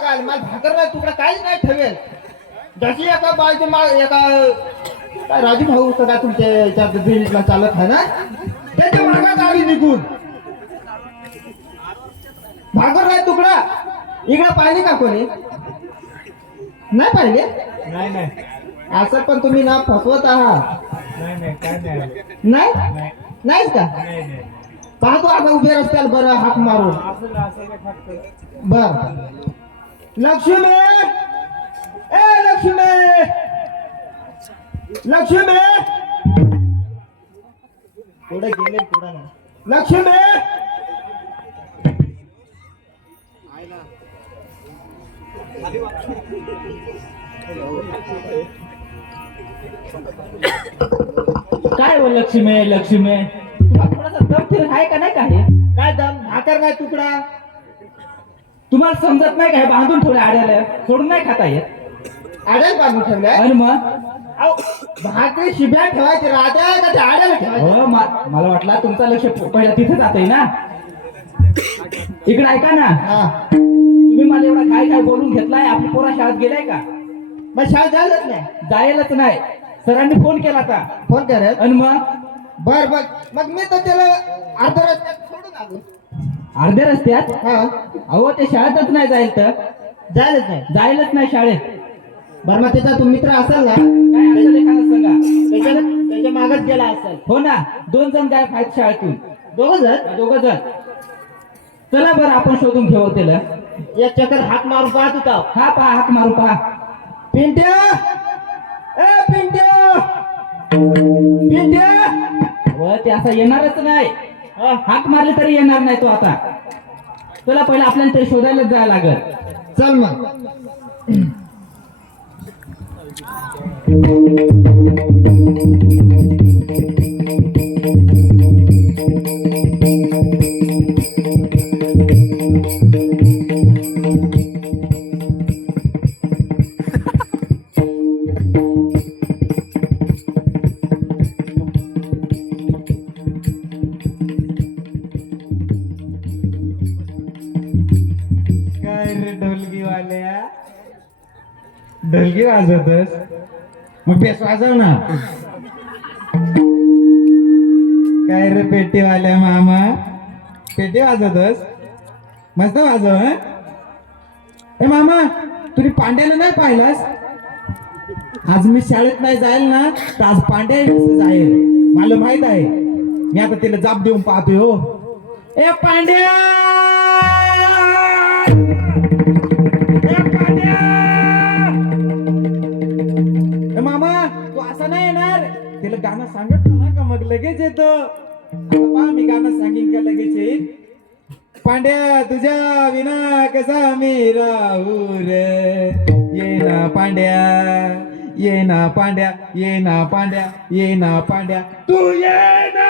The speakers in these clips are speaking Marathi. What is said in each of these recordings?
लागाल मला भाकर नाही तुकडा काहीच नाही ठेवेल जशी एका बायचे एका काय राजू भाऊ होतं का तुमच्या याच्यात बिजनेसला चालत आहे ना त्याच्या मागात आली निघून भाकर नाही तुकडा इकडे पाहिली का कोणी नाही पाहिले नाही असं पण तुम्ही ना फसवत आहात नाही नाहीच का पाहतो आता उभे रस्त्याला बरं हाक मारून बर लक्ष्मी ए लक्ष्मी लक्ष्मी पुढे गेले पुढे ना लक्ष्मी काय हो लक्ष्मी लक्ष्मी थोडासा दम फिर आहे का नाही काय काय दम भाकर नाही तुकडा तुम्हाला समजत नाही काय बांधून ठेवले आड्याला सोडून नाही खाता येत आड्याला बांधून ठेवलाय आणि मग भाकरी शिब्या ठेवायची राजा का ते आड्याला ठेवायचे हो मला वाटलं तुमचं लक्ष पहिलं तिथे जातंय ना इकडे ऐका ना तुम्ही मला एवढा काय काय बोलून घेतलाय आपली पोरा शाळेत गेलाय का मग शाळेत जायलाच नाही जायलाच नाही सरांनी फोन केला का फोन करेल आणि मग बर बर मग मी तर त्याला अर्ध्या रस्त्यात सोडून आलो अर्ध्या रस्त्यात हा अहो ते शाळेतच नाही जाईल तर जायलाच नाही शाळेत बर मग त्याचा तो मित्र असेल ना काय असेल एखादा सांगा त्याच्या मागच गेला असेल हो ना 2 जण गायब आहेत शाळेतून दोघं जण चला बरं आपण शोधून घेऊ त्याला एक चक्कर हात मारून पाहत होता हा पहा हाक मारू पहा पिंट्या ए पिंट्या पिंट्या व ते असं येणारच नाही हाक मारले तरी येणार नाही तो आता चला पहिला आपल्याला ते शोधायलाच जायला लागल चल मग काय रे ढोलकी वाजवतस मग बेस वाजव ना काय रे पेटीवाल्या मामा पेटी वाजवतस मस्त वाजव हं? ए मामा तुम्ही पांड्याला नाही पाहिलंस आज मी शाळेत नाही जाईल ना तर आज पांड्या जाईल मला माहित आहे मी आता तिला जाब देऊन पाहतोय हो ए पांड्या मामा तू असा नाही येणार तिला गाणं सांगत ना का मग लगेच येतो पहा मी गाणं सांगेन का लगेच येईल पांड्या तुझ्या विना कसा मी राहू रे ये ना पांड्या ये ना पांड्या ये ना पांड्या ये ना पांड्या तू ये ना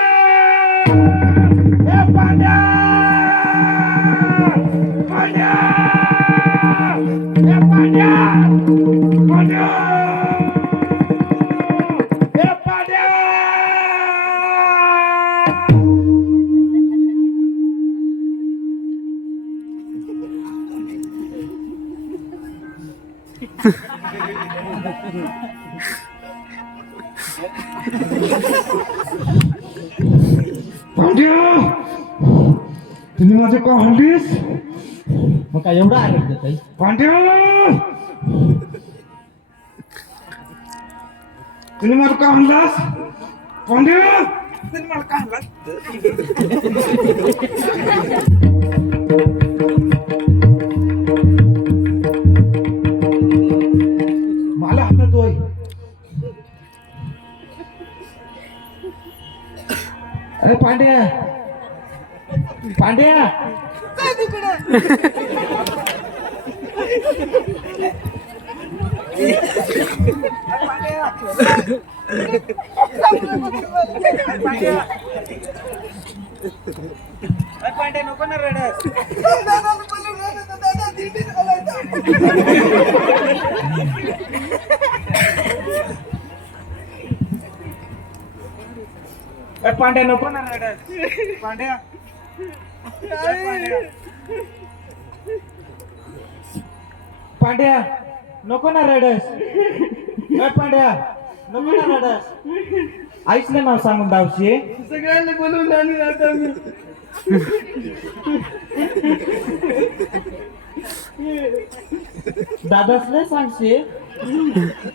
ए पांड्या पांड्या ए पांड्या पांड्या ए पांड्या पांड्या तुम्ही माझे का हल्लीस मग काय एवढा आनंद काही पांड्या तुम्ही मला का हल्लास पांड्या तुम्ही मला का हल्लास मला हल्लतोय अरे पांड्या पांड्या पांड्या नको ना रडस पांड्या नको ना रडस पांड्या पांड्या नको ना रडस. काय पांड्या नको ना रडस. आईसलं नाव सांगून दावशी. सगळ्यांना बोलून आणि आता मी दादासले सांगशी.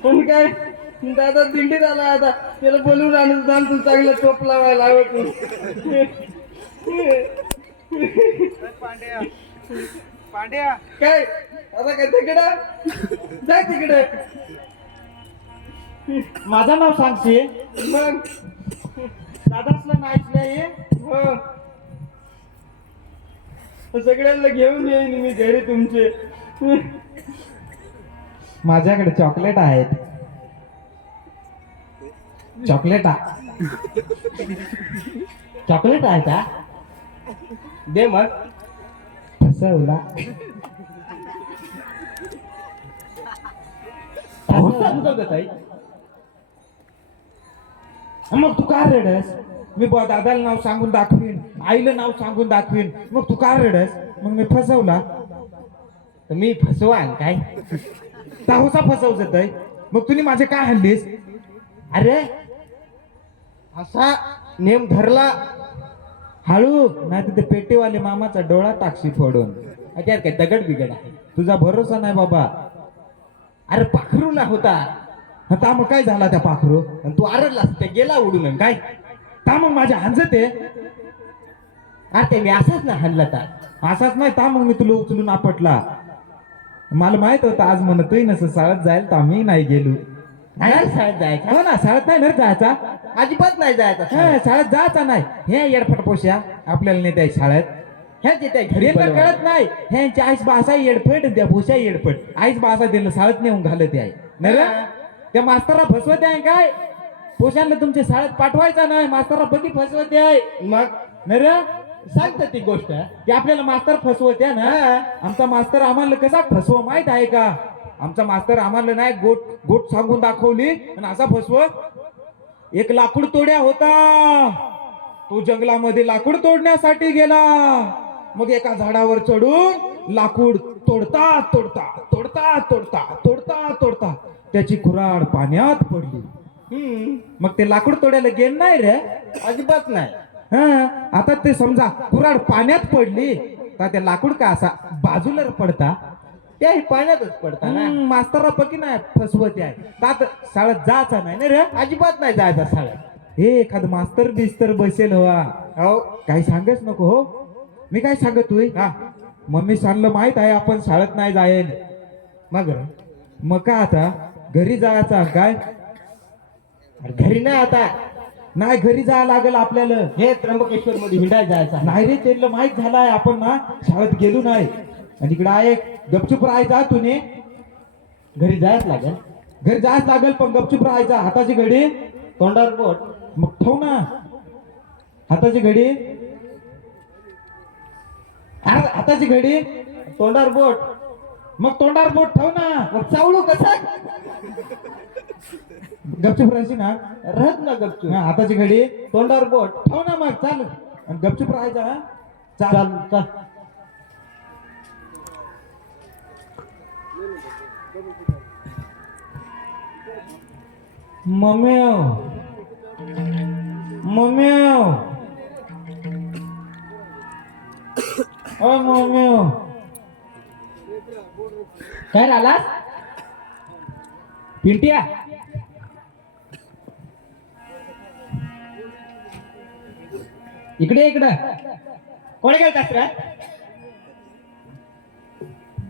पण काय दादा दिंडीत आला आता त्याला बोलून आणून जाण तू चांगलं टोप लावायला लावत पांड्या पांड्या काय आता काय तिकडं जाय तिकडे माझं नाव सांगशी. मग दादासलं नाईसलं हो सगळ्यांना घेऊन येईन मी घरी तुमचे. माझ्याकडे चॉकलेट आहेत. चॉकलेट चॉकलेट आहे का? दे मग फसवला. मग तू का रडस? मी दादाला नाव सांगून दाखवीन, आईला नाव सांगून दाखवीन, मग तू का रडस? मग मी फसवला. मी फसवान काय ताहुसा फसव जातय. मग तुम्ही माझे काय हल्लीस? अरे असा नेम धरला हळू नाही तिथे पेटेवाले मामाचा डोळा टाकशी फोडून. त्यात काय दगड बिगड आहे. तुझा भरोसा नाही बाबा. अरे पाखरू ना होता आता मग काय झाला त्या पाखरू? आणि तू आरडलास ते गेला उडून काय ता मग माझ्या हांजते. ते मी असाच ना हल्ला तर असाच नाही ता मग मी तुला उचलून आपटला. मला माहित होतं आज म्हणतोय नसं शाळेत जाईल तर आम्ही नाही गेलो. नाही शाळेत जायचं हो ना शाळेत नाही ना जायचा. अजिबात नाही जायचं शाळेत जायचा नाही. हे येडफट पोश्या आपल्याला नाही त्या शाळेत. ह्या तिथे घरी यांना कळत नाही. ह्यांची आईस बासा येडफट त्या भोश्या येडफट. आईस बासा दिलं शाळेत नेऊन घालत आहे नाही रे. त्या मास्तरला फसवत आहे काय? पोशांना तुमच्या शाळेत पाठवायचा नाही. मास्तरला बघी फसवते आहे मग नाही रे. सांगतात ती गोष्ट की आपल्याला मास्तर फसवत्या ना. आमचा मास्तर आम्हाला कसा फसव माहित आहे का? आमचा मास्तर आम्हाला नाही गोट गोट सांगून दाखवली आणि असा फसव. एक लाकूड तोड्या होता. तो जंगलामध्ये लाकूड तोडण्यासाठी गेला. मग एका झाडावर चढून लाकूड तोडता तोडता तोडता तोडता तोडता तोडता त्याची कुऱ्हाड पाण्यात पडली. मग ते लाकूड तोडायला गेलं नाही रे. अजिबात नाही. आता ते समजा कुऱ्हाड पाण्यात पडली तर ते लाकूड का असा बाजूला पडता. त्याही पाण्यातच पडता ना. मास्तरला पकी नाही फसवत आहे. तात शाळेत जायचा नाही ना रे. अजिबात नाही जायचं शाळेत. हे एखाद मास्तर बिस्तर बसेल हवा. हो काही सांगच नको. हो मी काय सांगत तुय मम्मी सांगलं माहित आहे आपण शाळेत नाही जाईल. मग का आता घरी जायचा काय? घरी नाही आता नाही घरी जायला लागेल आपल्याला. हे त्र्यंबकेश्वर मध्ये हिंडायला जायचं नाही रे त्यांना माहित झालाय आपण ना शाळेत गेलो नाही. आणि इकडे आहे गपचूप राहायचा. तुने घरी जायच लागेल. घरी जायच लागेल पण गपचूप राहायचा. हाताची घडी तोंडावर बोट. मग ठेव ना हाताची घडी. हाताची घडी तोंडावर बोट. मग तोंडावर बोट ठेव ना. मग चावळू कसा गपचूप राहायची ना. राहत ना गपचूप. हाताची घडी तोंडावर बोट ठेव ना. मग चाल आणि गपचूप राहायचा. चाल चाल. मम्मी मम्मी ओ मम्मी काय राहिला पिंट्या इकडे इकडे कोणी गेलतास रे?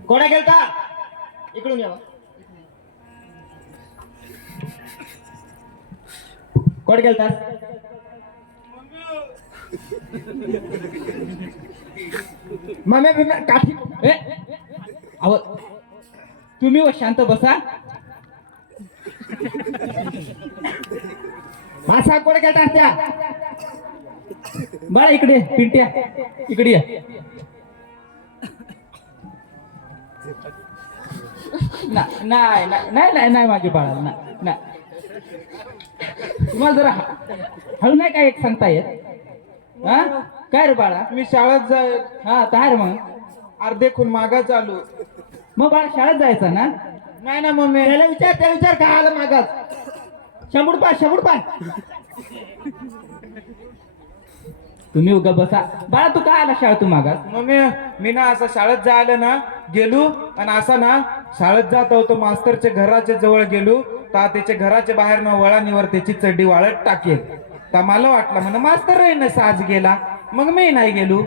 कोणी गेलता? इकडून यावं. कोण गेलतास? मम्मी बिम्मी काठी अहो तुम्ही व शांत बसा. मासा कोण गेलतास त्या? बरं इकडे पिंट्या इकडे या. नाही नाही नाही नाही माझ्या बाळाला नाही. तुम्हाला जरा हळू नाही काय एक सांगता येत? हा काय रे बाळा? मी शाळेत जाय हा काय रे मग? अर्धे खून मागा चालू. मग बाळा शाळेत जायचं ना? नाही ना मम्मी. त्याला विचार काय आलं मागच. शंभूड पाय. तुम्ही उगा बसा. बाळा तू काय आला शाळेतून मागास? मम्मी मी ना असं शाळेत जायला ना गेलो आणि असा ना शाळेत जात होतो मास्तरच्या घराच्या जवळ गेलो तर त्याच्या घराच्या बाहेर ना वळानीवर त्याची चड्डी वाळत टाकेल. तर मला वाटलं म्हणा मास्तर आहे ना आज गेला, मग मी नाही गेलो.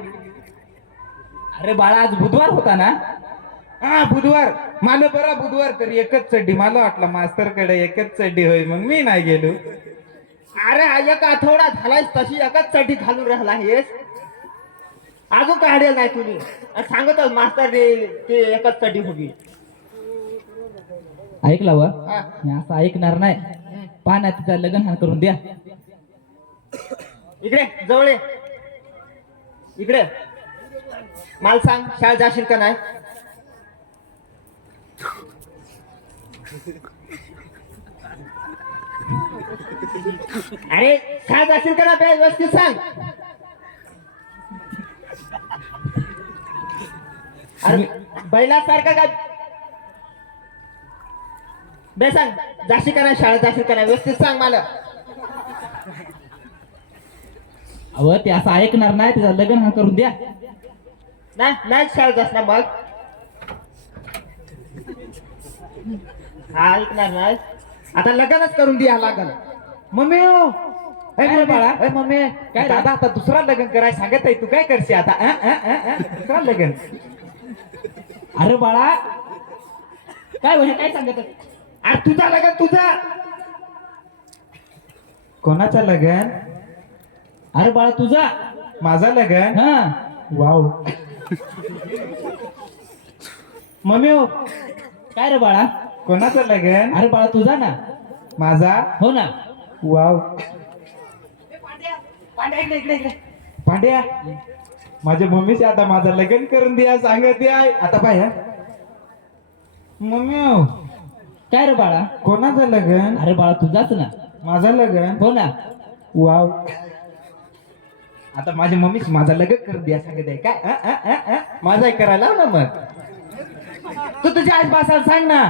अरे बाळा आज बुधवार होता ना? हा बुधवार. मला बरा बुधवार तरी एकच चड्डी. मला वाटलं मास्तरकडे एकच चड्डी होय, मग मी नाही गेलो. अरे एक आठवडा झालाय तशी एकच चड्डी घालून राहिला आहेस. अजून काढेल नाही तुम्ही सांगत मास्तर ते एकच चड्डी होगी. ऐकला व? हा. मी असं ऐकणार नाही. पाहण्या तिचं लग्न हा करून द्या. इकडे जवळ ये. इकडे मला सांग शाळेत जाशील का नाही? अरे शाळेत जाशील का नाही व्यवस्थित सांग. अरे बैलासारखा काय बे सांग जाशील का नाही शाळेत जाशील का नाही व्यवस्थित सांग मला. अव ते असं ऐकणार नाही. तिचं लग्न हा करून द्या. नाही शाळेत जासना मग हा ऐकणार नाही. आता लग्नच करून द्या लागल. मम्मी हो काय रे बाळा? मम्मी काय रे? दादा आता दुसरा लग्न करायला सांगत आहे, तू काय करशील आता? दुसरा लग्न. अरे बाळा काय होय काय सांगत? अरे तुझा लग्न तुझा. कोणाचा लग्न? अरे बाळा तुझा. माझा लग्न. हा वाव. मम्मी हो काय रे बाळा? कोणाचं लग्न? अरे बाळा तुझा ना. माझा. हो ना. वाव. पांड्या माझ्या मम्मीशी आता माझं लग्न करून द्या सांगत आहे. आता पाय मम्मी हो काय रे बाळा? कोणाचं लग्न? अरे बाळा तुझाच ना. माझं लग्न. हो ना. वाव. आता माझ्या मम्मीशी माझं लग्न करून द्या सांगत आहे काय? माझा करायला ना मग तू तुझ्या आईस बासाला सांग ना.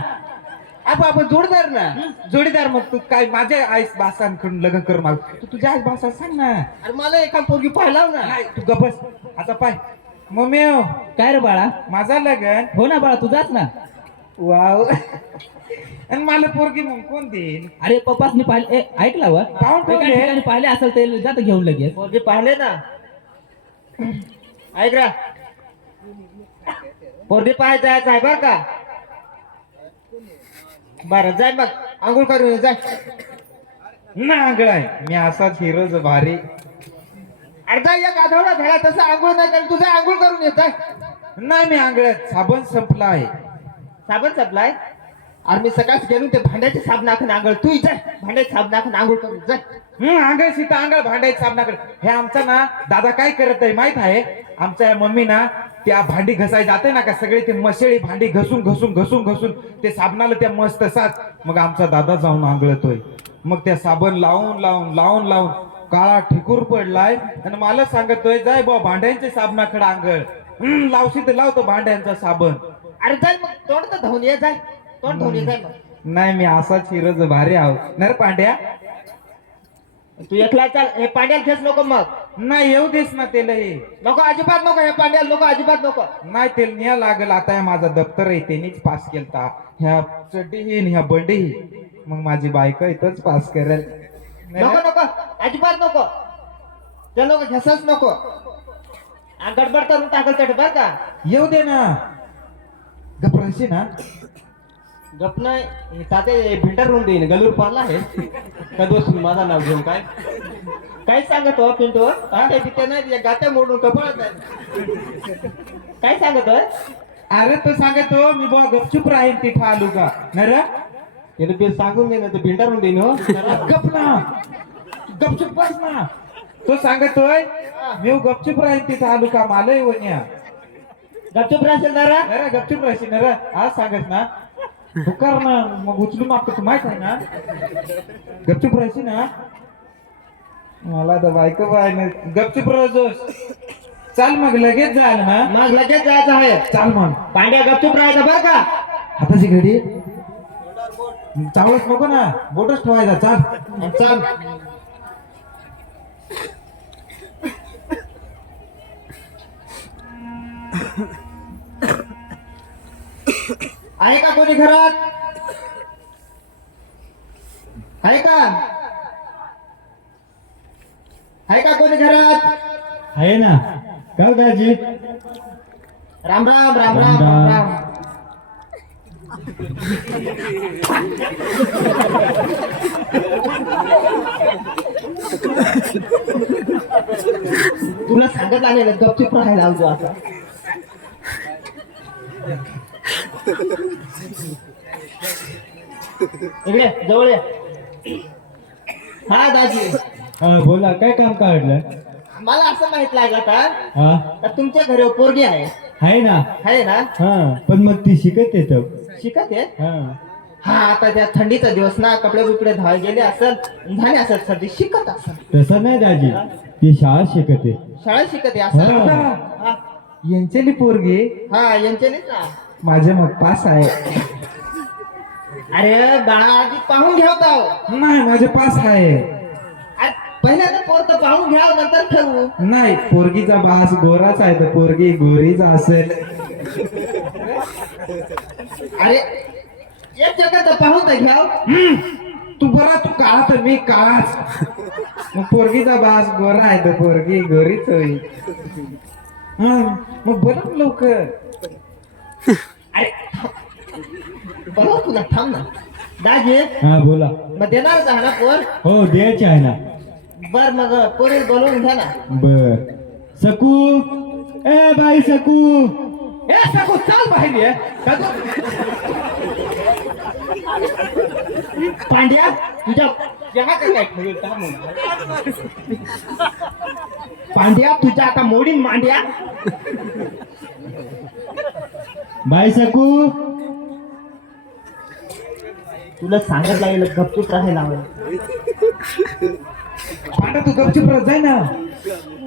आपण जोडीदार ना. जोडीदार मग तू काय माझ्या आईस बासांकडून लग्न कर माग. तू तुझ्या आईस बासाला सांग ना. अरे मला एका पोरगी पाहिला ना. नाही तू गबस. आता पाय मम्मी हो काय रे बाळा? माझा लग्न. हो ना बाळा तुझाच ना. वाव. आणि मला पोरगी मग कोण देईल? अरे पप्पासनी पाहिले ऐकला व? पाहून एका ठेवले. ठिकाणी पाहिले असेल ते जात घेऊन लगेच. पोरगी पाहिले ना. ऐक रा पोरगी पाहायचं जायचं आहे बर का. बरं जाय मग आंघोळ करून ये, जाय. ना आंगळाय मी असाच हिरोज भारी. अरे जाय एक आठवडा झाला तसं आंघोळ नाही करून तुझं आंघोळ करून येत जाय. नाही मी आंगळ्यात साबण संपला आहे. साबण सपलाय. अरे मी सकाळच गेलो ते भांड्याचे साबणाखून आंघोळ तू जाय भांड्याचे साबणाखून आंघोळ करून जाय. आंगळ सीता आंगळ भांडायचं साबणाकडे. हे आमचा ना दादा काय करत आहे माहित आहे? आमच्या मम्मी ना त्या भांडी घसाय जाते ना का सगळे ते मशेळी भांडी घसून घसून घसून घसून ते साबणाला त्या मस्त साथ. मग आमचा दादा जाऊन आंघळतोय. मग त्या साबण लावून लावून लावून लावून काळा ठिकूर पडलाय आणि मला सांगतोय जाय बा भांड्यांच्या साबणाकडे आंघळ. लावशी तर लावतो भांड्यांचा साबण. अरे जाय मग तोंड तर धुवून ये, जाय तोंड धुवून ये, जाय मग. नाही मी असाच हिरोज भारी आहोत नर पांड्या. तू एकला चाल. हे पांड्याला खेच नको मग. नाही येऊ देस ना त्याला हे. नको अजिबात नको हे पांड्याला नको अजिबात नको. नाही तेल न्या लागल. आता हे माझा दप्तर आहे त्यांनीच पास केलता. ह्या चड्डीही ह्या बंडीही. मग माझी बायको इथंच पास करेल. नको नको अजिबात नको. ते नको घेसच नको. आ, गडबड करून टाकल चट बर का. येऊ दे ना. गप्राशी ना. गप नाही ताते फिल्टर रूम देईन गलूर पारला आहे कधीपासून माझा नाव घेऊन काय काय सांगत हो पिंटू. ताते पिते नाही या गात्या मोडून कपळत नाही. काय सांगत होय? अरे तो सांगतो मी बुवा गपचूप राहील तिथं आलो का नर. याला ते सांगून दे ना ते फिल्टर रूम देईन हो. गप ना. गपचूप बस ना. तो सांगतोय मी गपचूप राहील तिथं आलो का मला येऊन या. गपचूप राहशील ना रा? नर गपचूप राहशील नर. आज सांगत ना बुकार ना मग उचलून मागतो तू माहित आहे ना. गपचूप राहायची ना. मला तर बायको पाहिजे. गपचूप राहतोस. चाल मग लगेच जाल ना. मग लगेच जायचं आहे. चाल मग. पांड्या गपचूप राहायचं बरं का. हाताची घडी चावलंच नको ना, बोटच ठेवायचा. चाल. चल. आहे का कोणी घरात? आहे का? आहे का कोणी घरात? आहे ना. का दाजी? राम राम राम राम राम राम. तुला सांगत आलेलं गपचूप राहायला लावतो आता. इकडे जवळ ये. हा दाजी, हा बोला, काय काम काढलं? मला असं माहित लागलं का हा तर तुमच्या घरी पोरगी आहे. आहे ना. आहे ना? हा पण मग ती शिकत येत. शिकत आहे. हा हा आता त्या थंडीचा दिवस ना, कपडे बिपडे धावाय गेले असेल, झाले असेल सर्दी, शिकत असेल. तसं नाही दाजी, ती शाळा शिकते. शाळा शिकत आहे असं. हा. हा. यांच्याली पोरगी हा यांचे नाही का. माझे मग पास आहे. अरे बाळा आधी पाहून घ्याव. नाही माझे पास आहे. पहिल्यांदा पोर तर पाहून घ्याव, नंतर ठरवू. नाही पोरगीचा बास गोराच आहे तर पोरगी गोरीच असेल. अरे एक जगा तर पाहून तर घ्याव. तू बरा तू काळा तर मी काळाच. मग पोरगीचा बास गोरा आहे तर पोरगी गोरीच होईल. मग बोला लवकर. अरे बघा तुला, थांब ना दाजी. हा बोला. मग देणारच आहे ना पोर? हो द्यायची आहे ना. बर मग पोरी बोलवून घ्या ना. बर. सकू, ए बाई सकू. ए सकू चल बाहेर ये. पांड्या तुझ्या चहा का काय ठेवेल का म्हणून? पांड्या तुझ्या आता मोडीन मांड्या. बाई सकू. तुला सांगत लागेल गपचूप राहायला हवं. पांडा तू गपचूप राहत जाय ना.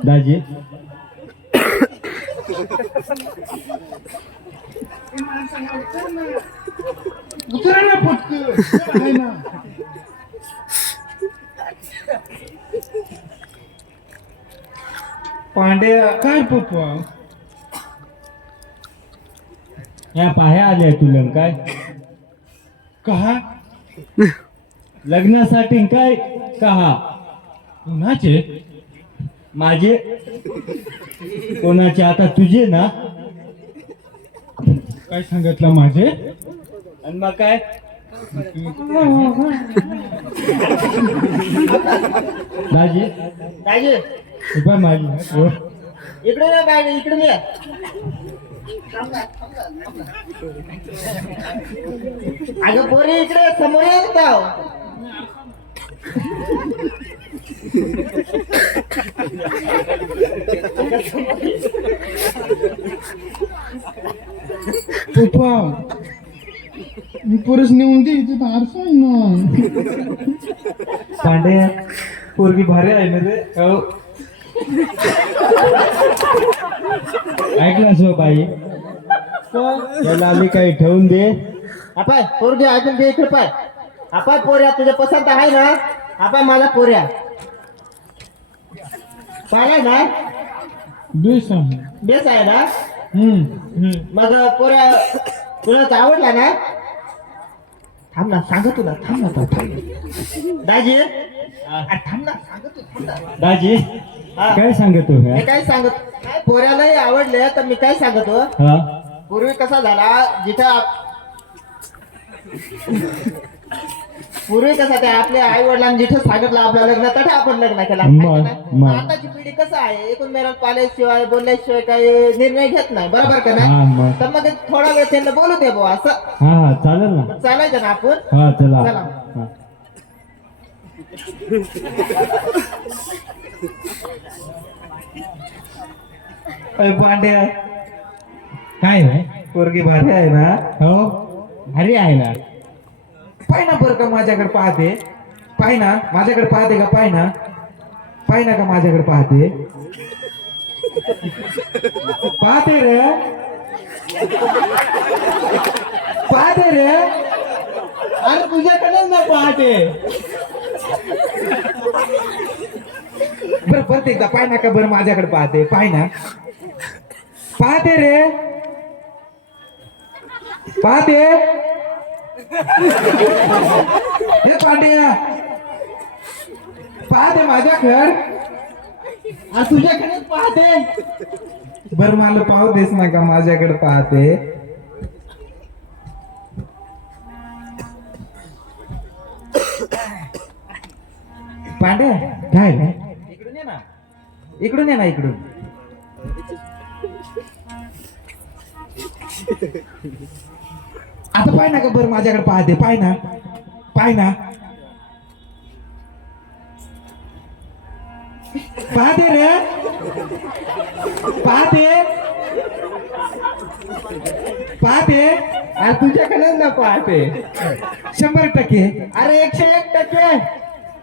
दाजी उतरा ना पटकन. आहे ना. पांड्या काय पप्पा या पाह्या आल्या तुला काय कहा लग्नासाठी काय कहा? कुणाचे? माझे. कोणाचे? आता तुझे ना. काय सांगितलं माझे? आणि मग काय? दाजी दाजी उभा माझी. हो. इकडे नाही बाहेर, इकडे नाही. अगं पोरी इकडे समोर येत जाव. पप्पा मी पुरुष नेऊन दे इथे आरसा आहे ना. पांड्या पोरगी भारी आहे ना रे. हो. ऐकलं सो बाई, त्याला आली काही ठेवून दे. आपण पोरगी अजून दे इकडे पाय. आपण पोऱ्या तुझ्या पसंत आहे ना? आपण माझा पोऱ्या पाहिलाय ना? बेस आहे ना? मग पोऱ्या तुला आवडला ना? थांब ना सांग तुला. थांब ना दाजी. थांब ना सांगतो. दाजी हा. काय सांगतो मी ह्या? काय सांगत काय पोऱ्यालाही आवडले तर मी काय सांगतो. हा पूर्वी कसा झाला जिथं पूर्वी कसा ते आपल्या आई वडिलांनी जिथं सांगितलं आपल्या लग्न तिथे आपण लग्न केला. मग. आताची पिढी कसं आहे, एकूण मेरा पाल्याशिवाय बोलल्याशिवाय काही निर्णय घेत नाही. बरोबर का हा नाही? मग. तर मग थोडा वेळ त्यांना बोलू दे बुवा असं. हा चालेल ना. मग चालायचं ना आपण. हा चला. चला. हा. पांड्या काय आहे? पोरगी भारी आहे ना. हो भारी आहे ना. पाय ना बरं का माझ्याकडे पाहते. पाय ना माझ्याकडे पाहते का? पाय ना. पाय ना का माझ्याकडे पाहते. पाहते रे पाहते रे. अरे तुझ्याकडेच ना पहाटे. बरं परत एकदा पाय ना का बरं माझ्याकडे पाहते. पाय ना पाहते रे पाहते. हे पांड्या पाहते माझ्याकडे. अरे तुझ्याकडेच पाहते. बर मला पाहू देस ना का माझ्याकडे पाहते. पांड्या काय रे? इकडून ये ना. इकडून ये ना इकडून. आता पाय ना का बरं माझ्याकडे पाहते. पाय ना पाय ना पाहते रे पाहते पाहते. अरे तुझ्याकडेच ना पहाटे. 100%. अरे 101%.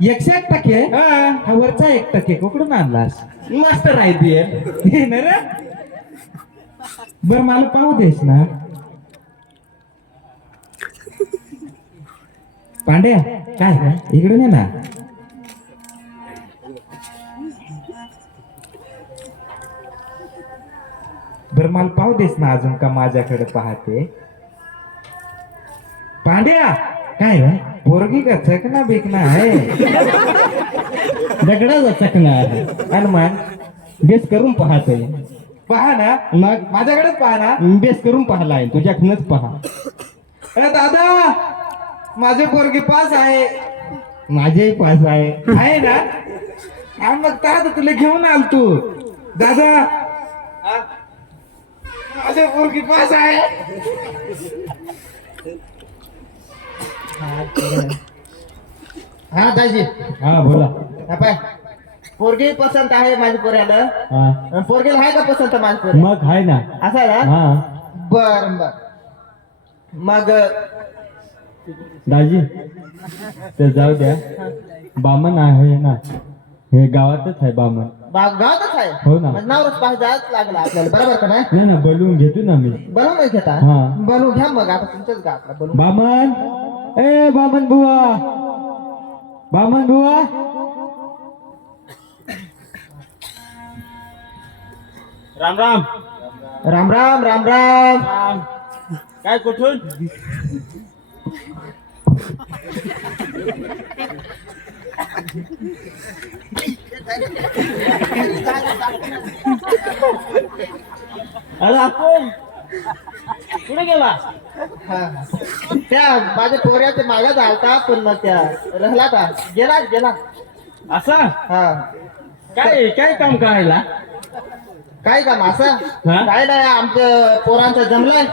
101%. हा हा वरचा 1% कुठून आणलास? मास्टर आहे ती. हे ना रे. बर मला पाहू देस ना. पांड्या काय रे? इकडून ये ना. बर मला पाहू देस ना अजून का माझ्याकडे पाहते. पांड्या काय रे? पोरगी का चकना बिकना आहे? दगडाचा चकना आहे. हनुमान बेस करून पाहतोय. पहा ना. मग माझ्याकडेच पहा ना. बेस करून पाहलाय. तुझ्याकडनंच पहा. अरे दादा माझे पोरगी पास आहे. माझेही पास आहे. आहे ना. हा मग काय तुला घेऊन आल तू दादा. हा? माझे पोरगी पास आहे. हा दाजी. हा बोला. हा पाय. पोरगी पसंत आहे माझ्या पोऱ्याला. हा पोरगीला आहे का पसंत माझ्या पोऱ्या? मग आहे ना. असं आहे ना. हा बर बर. मग दाजी ते जाऊ द्या. बामण आहे ना. हे गावातच आहे बामण. गावातच आहे. हो ना. नावरच पाहिजे लागला आपल्याला. बरोबर का नाही? नाही ना बोलवून घेतो ना मी. बनवून घेता. हा. बनवून घ्या मग. आता तुमच्याच गावातला बनवून. बामण ए बामण बुवा. बामण बुवा. राम राम. राम राम राम राम. काय कुठून? अरे आपण कुठे गेला? हा. त्या माझ्या पोऱ्याच्या मागे झालता पण मग त्या राहिला का गेला गेला. असा हा. काय काय काम करायला? काय काम असं? हा? काय नाही आमच्या पोरांचं जमलाय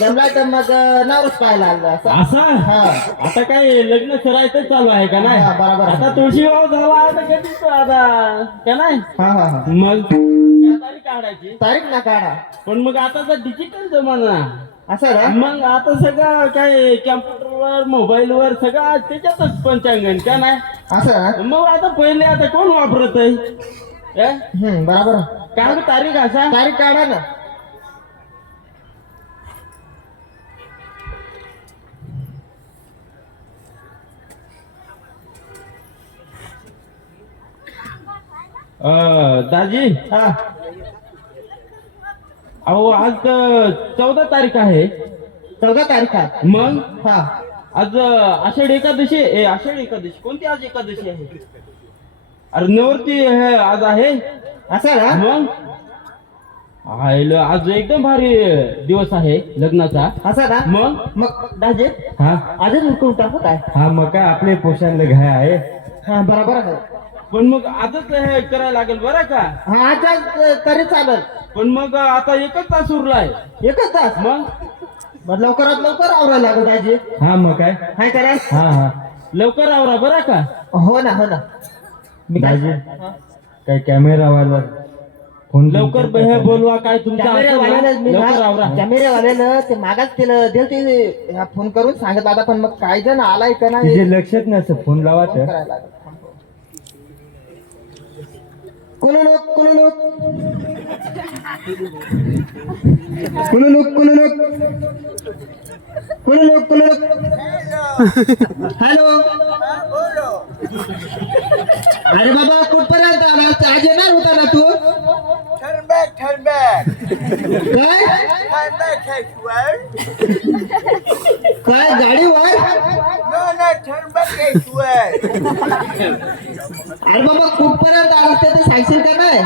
तर मग नावच पाहायला आलं असं. असं हा. आता काय लग्न सरायचं चालू आहे का नाही? हा, बरोबर. आता तुळशीभाव झाला आता कधीच आता का नाही? हा हा हा. मग काय तारीख काढायची. तारीख ना काढा. पण मग आताचा डिजिटल जमाना. असं ना. मग आता सगळं काय कॅम्प्युटरवर मोबाईलवर सगळं त्याच्यातच पंचांगण का नाही? असं ना. मग आता पहिले आता कोण वापरत आहे? बरोबर. काय तारीख असा? तारीख काढा ना. दाजी हा. अहो आज 14 तारीख आहे. 14 तारीख आहे. मग हा. आज आषाढी एकादशी. आषाढी एकादशी कोणती आज एकादशी आहे? अरे नवरती आज आहे. असं ना. मग आज एकदम भारी दिवस आहे लग्नाचा. असं ना. मग दाजे हा आजच उरकून टाकू काय? हा मग काय आपले पोषायला घाय आहे. हा बरोबर आहे. पण मग आजच हे करायला लागेल बरं का? हा आजच तरी चालेल. पण मग आता एकच तास उरलाय. एकच तास. मग लवकरात लवकर आवरायला लागेल दाजी. हा मग काय काय करा. हा हा लवकर आवरा बरं का? हो ना हो ना. मी काय दाजी काय कॅमेरावाला फोन लवकर बोलवा काय तुमचा असेल ना, लवकर आवरा. कॅमेरेवाल्यानं ते मागाच केलं दिल ते फोन करून सांगत आता पण मग काय जण आलाय का नाही तिचे लक्षात नसतं फोन लावायचं. करायला लागेल. कुलुलुक कुलुलुक कुलुलुक कुलुलुक कुलुलुक कुलुलुक हॅलो. अरे बाबा कुठपर्यंत आला? आज येणार होता ना तू? Turn back. काय Turn back, H-word. काय गाडीवर? No, turn back, H-word. अरे बाबा कुठपर्यंत आला ते सांगशील का नाही?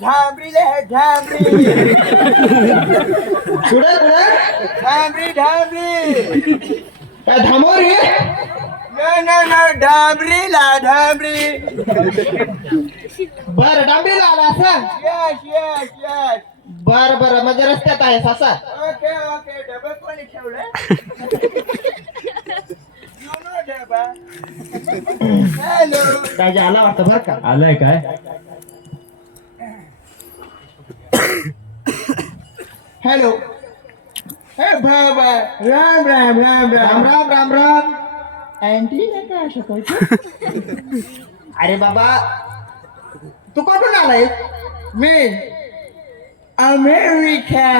झांबरी ले है झांबरी. कुठे कुठे झांबरी. काय धामोरी? No, झांबरी ला झांबरी. बर डांबीला आला असा? Yes. बर म्हणजे रस्त्यात आहे असा? Okay, डबा कोणी ठेवलं? You know डबा. Hello. काय जे आला वाटतं बर का? आलाय काय? Hello. Hey बाबा, राम. राम. अँटी काय शिकायचं? अरे बाबा तू कुठून आलाय? मी अमेरिका.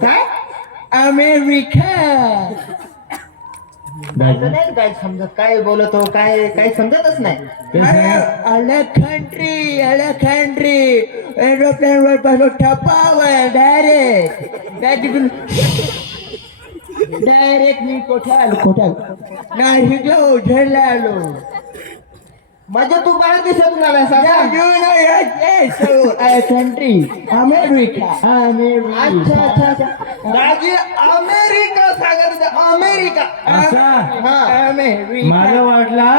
काय अमेरिका. नाही काय समजत, काय बोलतो काय समजतच नाही. अलग कंट्री एरोप्लेन वर बसलो ठपावर डायरेक्ट मी कोठे आलो नाही शिकलो झेडला आलो. म्हणजे तू बाहेर देशातून आलाय सांगा? Country America. अच्छा दाजी अमेरिका सांगत अमेरिका. असा अमेरिका. मला वाटला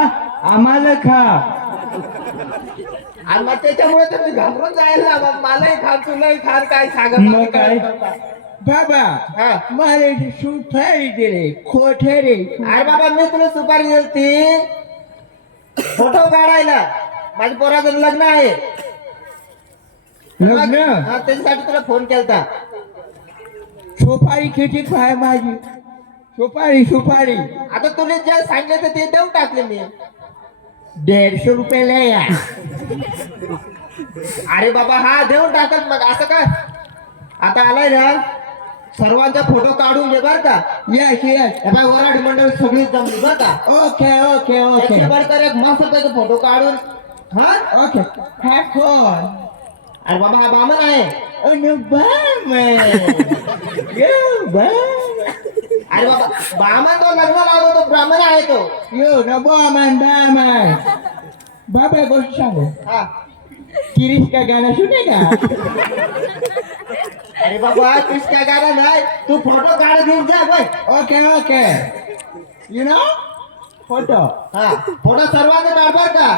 आम्हाला खा. आणि मग त्याच्यामुळे तर मी घाबरून जायला मग मलाही खान तुलाही खान काय सांगत मग काय? बाबा हा. मला सुपारी दिले खोटे रे. अरे बाबा मी तुला सुपारी दिलती फोटो काढायला. माझ्या पोराचं लग्न आहे. लग्न हा, त्याच्यासाठी तुला फोन केलता. सुपारी किती पाय माझी सुपारी आता तुला जे सांगितलं तर ते देऊन टाकले मी. 150 रुपये लय आहे. अरे बाबा हा देऊन टाकत मग असं का? आता आलाय ना सर्वांचा फोटो काढून घे बर का. यस वराडी मंडळ सगळी जमली बर का. ओके एक मस्त पैकी फोटो काढून. हा हॅव फन. अरे बाबा हा बामन आहे. अरे बाबा बामन तो लग्न लावतो तो ब्राह्मण आहे तो. बाबा गोष्ट सांगू. हा किरीश का गाणं सुनेगा? अरे बाबा किस काय गाणं नाही. तू फोटो काढ घेऊन जा bye. Okay you know photo. हा फोटो सर्वांचा काढ बर का.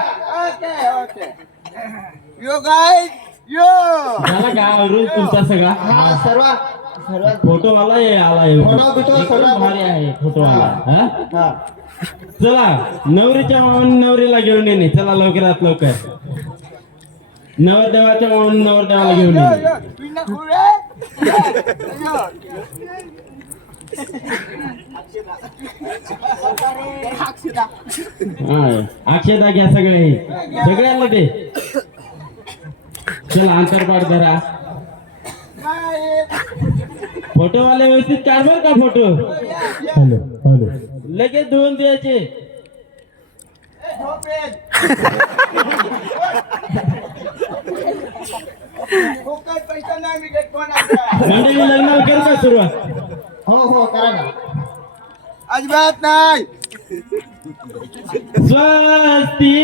Okay yo guys yo. झाला का रूम तुमचा सगळा? हा सर्व फोटो आला आलाय. फोटो बिटो सगळं भारी आहे फोटो आला. हा? हा चला नवरीच्या मामाने नवरीला घेऊन येणे. चला लवकरात लवकर. नवरदेवाच्या मामाने नवरदेवाला घेऊन येणे. अक्षता घ्या सगळ्यांना दे. चला अंतरपाठ धरा. फोटोवाले व्यवस्थित काढ बर का फोटो. हॅलो लगेच धुवून द्यायचे. पैसा नाही मी घेत कोणाचा. मंडळी लग्नाला करू का सुरुवात? हो करा ना. अजिबात नाही. स्वस्ति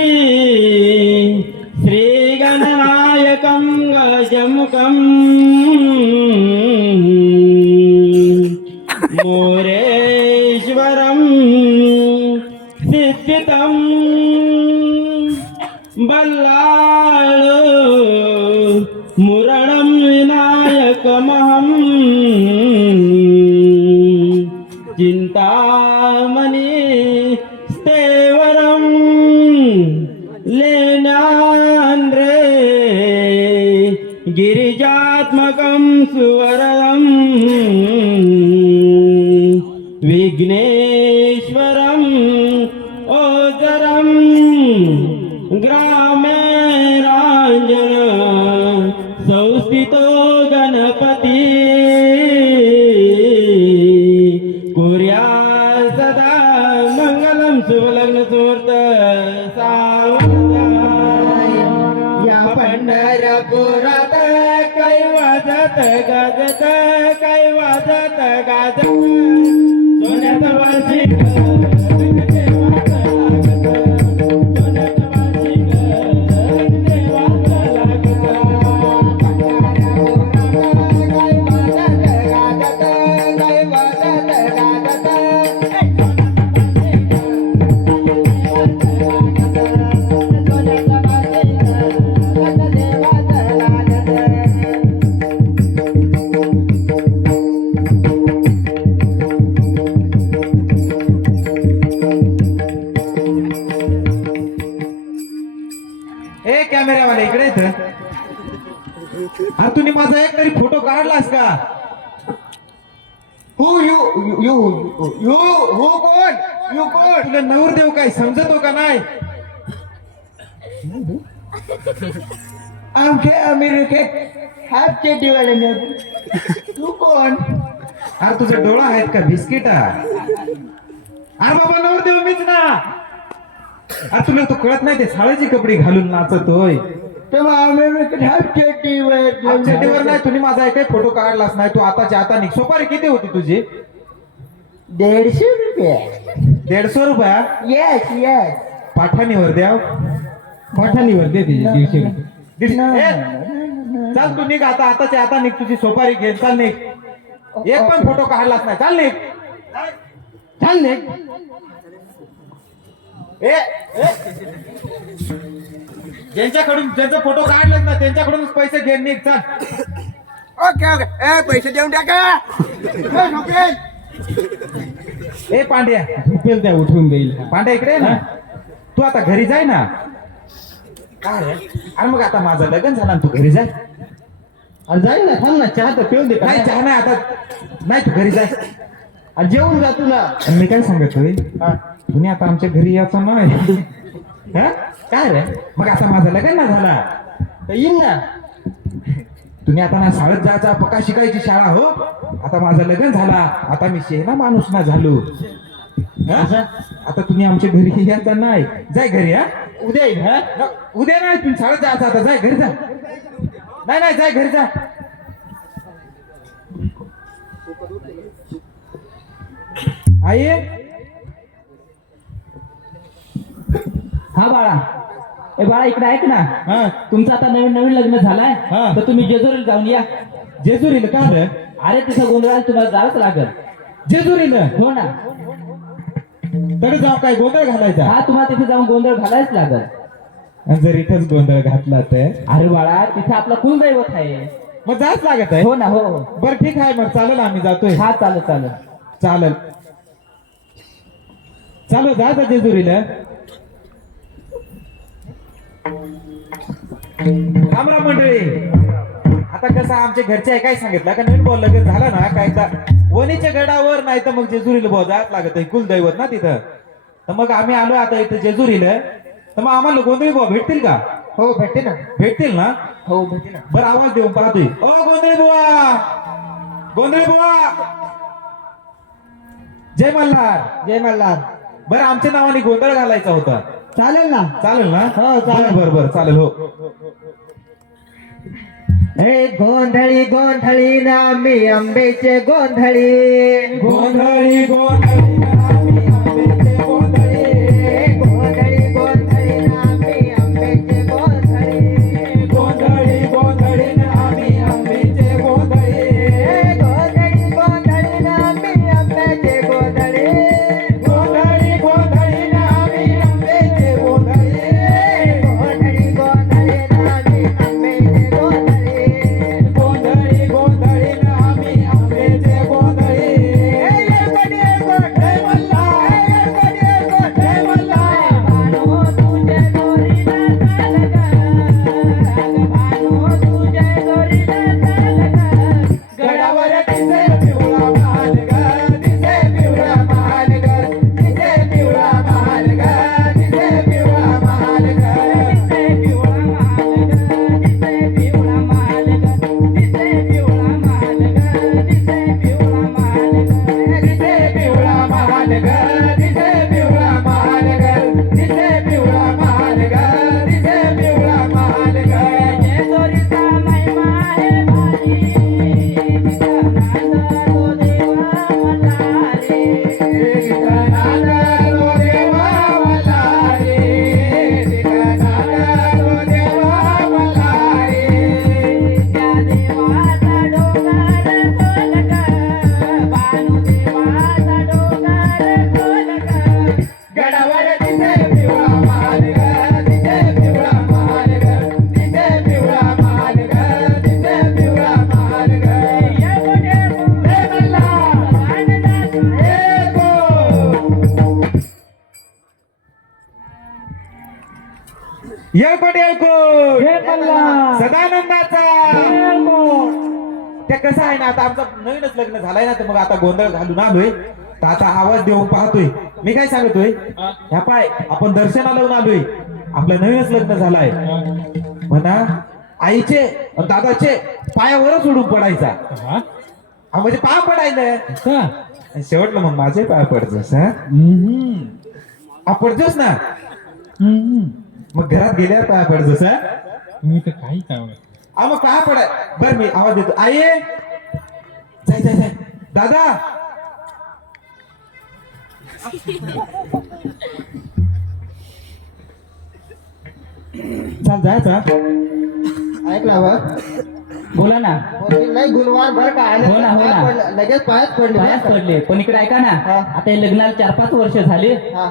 श्री गणनायकं गजमुखं मोरेश्वरं सिद्धितं बल्लाळ मुरणं विनायकमहं चिंतामणि स्थेवरं लेनान्द्रे गिरिजात्मकं सुवरदं विघ्नेश्वरं ओदरं ग्रामे गाजत सोन्यात वाशी ग देवात लागत सोन्यात वाशी ग देवात लागत ए कॅमेरावाले इकडे येत तुम्ही माझा एक तरी फोटो काढलास का Who you who कोण you कोण तुला नवरदेव काय समजतो का नाही आमच्या अमेरिकेत हात चेटीवाले तू कोण अरे तुझे डोळा आहेत का बिस्किटा अरे बाबा नवरदेव मीच ना अरे तुला तो कळत नाही ते साळेचे कपडे घालून नाचतोय तेव्हा अमेरिकेत हात चेटीवर चेटीवर नाही तुम्ही माझा एकही फोटो काढलाच नाही तू आताच्या आता निघ सुपारी किती होती तुझी 150 रुपये 150 रुपया येस येस पाठाणीवर द्याव पठाणीवर दे ते 150. चल तू निघ आता आताच्या आता निघ तुझी सोपारी घे चाल निघ एक पण फोटो काढलाच नाही चाल निघ चाल ने ए ज्यांच्याकडून ज्यांचा फोटो काढलाच ना त्यांच्याकडूनच पैसे घे निघ चाल ओके ओके ए पैसे देऊन टाका ए पांड्या झोपेल त्या उठवून देईल पांड्या इकडे ये ना तू आता घरी जाय ना काय रे? अरे मग आता माझं लग्न झालं ना, तू घरी जाय अरे जाईल ना थांब ना चहा तर पिऊन दे का? नाही चहा नाही आता नाही तू घरी जाय अरे जेवून जा तू ना आणि मी काय सांगतोय तुम्ही आता आमच्या घरी यायचं नाही हा? काय रे मग आता माझं लग्न ना झाला तर येईन ना तुम्ही आता ना शाळेत जायचा पक्का शिकायची शाळा हो आता माझं लग्न झाला आता मी शेणा माणूस ना झालो हा? आता तुम्ही आमच्या घरी यायचा नाही जाय घरी हा उद्या येईल हा उद्या नाही तुम्ही शाळेत जायचं आता जाय घरी जा नाही नाही जाय घरी जा आई हा बाळा ए बाळा इकडे ऐक ना हा तुमचं आता नवीन नवीन लग्न झालंय हा. तर तुम्ही जेजुरीला जाऊन या जेजुरीला का रे अरे तिथं गोंधळाला तुम्हाला जावंच लागल जेजुरीला हो ना तरी जाऊ काय गोंधळ घालायचा हा तुम्हाला तिथे जाऊन गोंधळ घालायच लागल आणि जर इथंच गोंधळ घातला तर अरे बाळा तिथे आपलं कुलदैवत आहे मग जाच लागत आहे हो ना हो बरं ठीक आहे मग चालेल आम्ही जातोय हा चालेल चालेल चालेल चालू जा जेजुरीला रामराम मंडळी आता कसं आमच्या घरचे काय सांगितलं का नवीन बोल लगेच झालं ना काय वणीच्या गडावर नाही तर मग जेजुरीला भाऊ जायला लागत आहे कुलदैवत ना तिथं तर मग आम्ही आलो आता इथं जेजुरीला तर मग आम्हाला गोंधळी भाऊ भेटतील का हो भेटते ना भेटतील ना हो भेटते ना बरं आवाज देऊन पाहतोय ओ गोंधळी बुवा गोंधळी बुवा जय मल्हार जय मल्हार बरं आमच्या नावाने गोंधळ घालायचा होता चालेल ना चालेल ना हो, चालेल. बरं बरं चालेल हो हे गोंधळी गोंधळी ना मी आंबेचे गोंधळी गोंधळी गोंधळी आम्ही आंब्याचे गोंधळी गोंधळी गोंधळी ना मी आंबेचे गोंधळी गोंधळी गोंधळी आम्ही आंब्याचे गोंधळी गोंधळी गोंधळी ना मी आंब्याचे गोंधळी गोंधळी गोंधळी आम्ही आंब्याचे गोंधळी गोंधळी गोंधळी ना मी आंब्याचे गोंधळी गोंधळी गोंधळी आम्ही आंब्याचे गोंधळी गोंधळी येळकोट येळकोट जय मल्हार. सदानंदाचा ते कसं आहे ना, आता आमचं नवीनच लग्न झालंय ना, तर मग आता गोंधळ घालून आलोय, तर आता आवाज देऊन पाहतोय. मी काय सांगतोय, ह्या पाय आपण दर्शनाला येऊन आलोय, आपलं नवीनच लग्न झालंय म्हणा, आईचे आणि दादाचे पायावरच उडून पडायचा. हा म्हणजे पाय पडायला शेवटला मग माझे पाय पडतोस. हा पडतोस ना, मग घरात गेल्या पाया पडतोस. मी तर काही काम मग पाया पडाय. बर मी आवाज देतो, आई जाय जाय जाय, दादा चाल जायचा. ऐक ना बा, बोला ना. नाही गुणवान बरं का, हो ना, हो ना. लगेच पायाच पडले पायाच पडले. पण इकडे ऐका ना, हा. आता हे लग्नाला 4-5 वर्ष झाले, हा.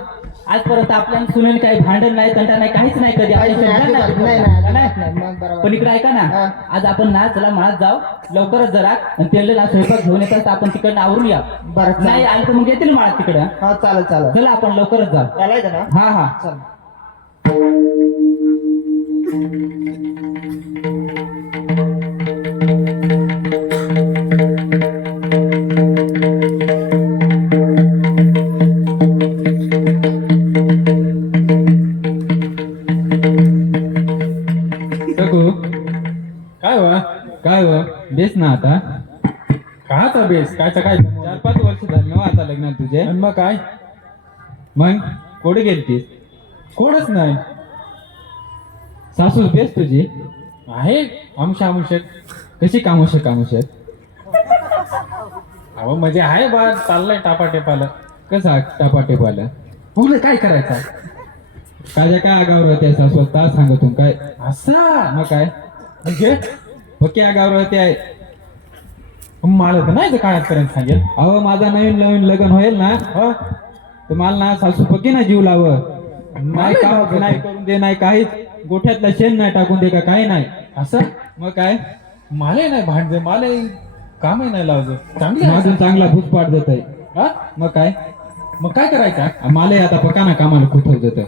आजपर्यंत आपल्या सुनेल काही भांडण नाही, कंटा नाही, काहीच नाही कधी. काहीच नाही, आपल्या अजिबात शब्दात नाही, नाही. नाही, नाही, मग बरोबर. पण इकडे ऐका ना, हा. आज आपण ना चला माळात जाऊ लवकरच जरा, आणि त्यांना ना स्वयंपाक घेऊन येतात, आपण तिकडनं आवरून या. बरं, चालेल. नाही आलं तर मग येतील माळात तिकडं. हा चालेल चालेल, चला आपण लवकरच जाऊ. चालायचं ना. हा हा. चल. काय हो बेस ना आता काचा बेस कायचा काय 4-5 वर्ष झाली ना आता लग्नात तुझे. आणि मग काय मग कोठे गेलतीस. कोणच नाही. सासू बेस तुझी आहे आमुषक कशी कामुषक अहो म्हणजे आहे बा चाललाय टापाटेपाला. कसा टापाटेपाला तुला काय करायचा. काय आगावर त्या सासू ता सांगतून काय असा मग काय म्हणजे पक्की आगावर ते आहे. मला तर नाही काय आजपर्यंत सांगेल. अहो माझा नवीन लग्न होईल ना तर मला ना सासू पक्की ना जीव लाव नाही काम नाही करून दे नाही काहीच गोठ्यातलं शेण नाही टाकून दे का काही नाही असं. मग काय मला नाही भांडते मला कामही नाही लावत चांगली माझून चांगला भूतपाठ देत आहे. मग काय करायचं मला आता पका ना कामाला खुथव देत.